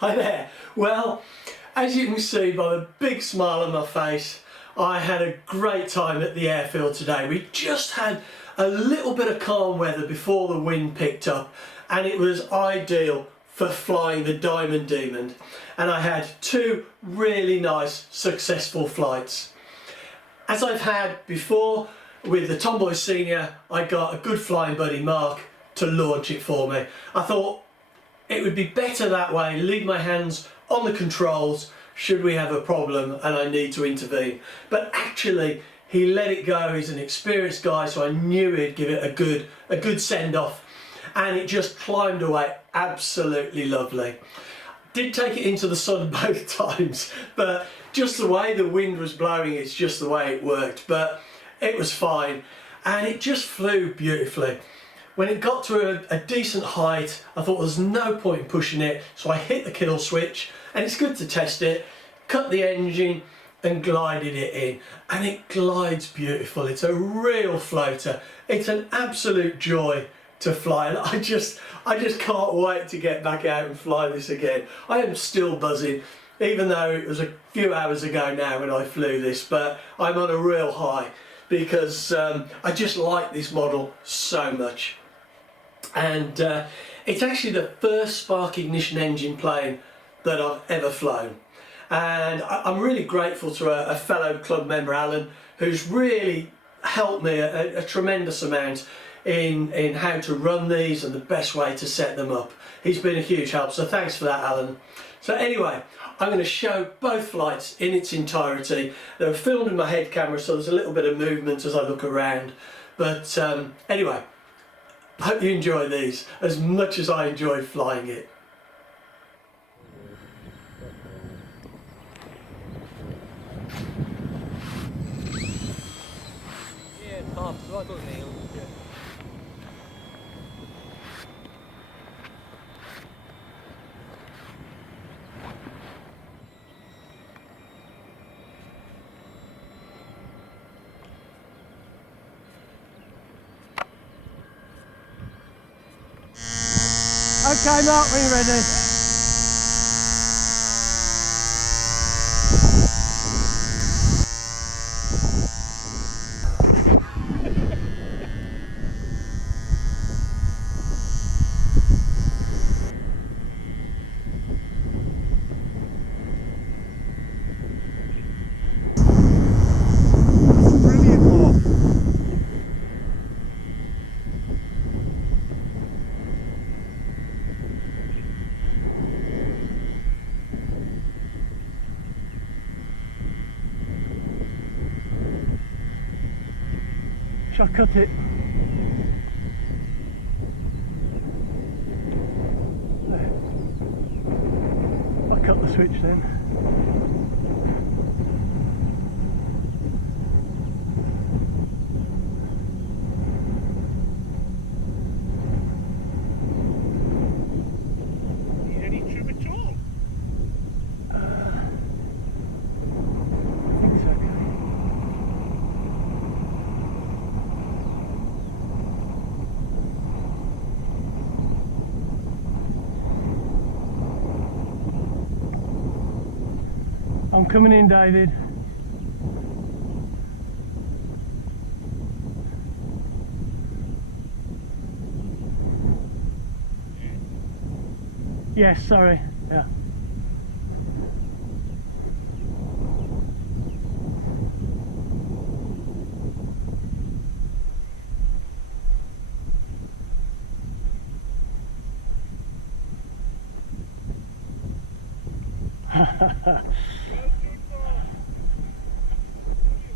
Hi there. Well, as you can see by the big smile on my face, I had a great time at the airfield today. We just had a little bit of calm weather before the wind picked up, and it was ideal for flying the Diamond Demon. And I had two really nice, successful flights. As I've had before with the Tomboy Senior, I got a good flying buddy, Mark, to launch it for me. I thought it would be better that way, leave my hands on the controls should we have a problem and I need to intervene. But actually, he let it go. He's an experienced guy, so I knew he'd give it a good send-off, and it just climbed away absolutely lovely. Did take it into the sun both times, but just the way the wind was blowing, it's just the way it worked. But it was fine, and it just flew beautifully. When it got to a decent height, I thought there was no point in pushing it, so I hit the kill switch, and it's good to test it, cut the engine and glided it in, and it glides beautiful. It's a real floater. It's an absolute joy to fly, and I just can't wait to get back out and fly this again. I am still buzzing, even though it was a few hours ago now when I flew this, but I'm on a real high because I just like this model so much. And it's actually the first spark ignition engine plane that I've ever flown, and I'm really grateful to a fellow club member, Alan, who's really helped me a tremendous amount in how to run these and the best way to set them up. He's been a huge help, so thanks for that, Alan. So anyway, I'm going to show both flights in its entirety. They're filmed with my head camera, so there's a little bit of movement as I look around, but anyway, I hope you enjoy these as much as I enjoyed flying it. Yeah, top, right on nail. Yeah. Okay, Mark, when you're ready. Shall I cut it? I'll cut the switch then. Need any trim at all? I think it's okay. I'm coming in, David. Yes, sorry. Yeah.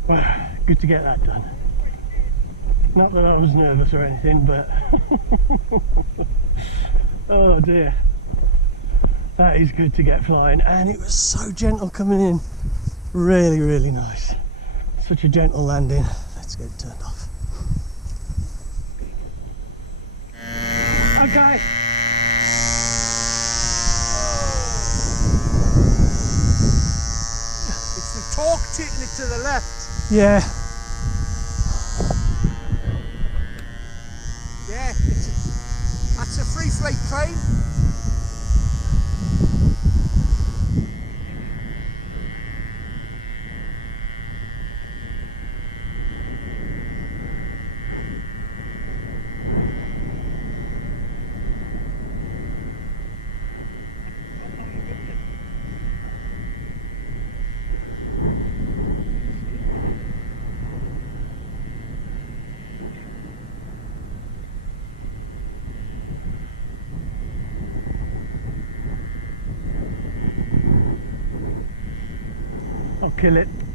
Well, good to get that done. Not that I was nervous or anything, but oh dear, that is good to get flying, and it was so gentle coming in. Really, really nice. Such a gentle landing. Let's get it turned off. Okay. It's the torque taking it to the left. Yeah. Yeah, that's a free flight plane. kill it.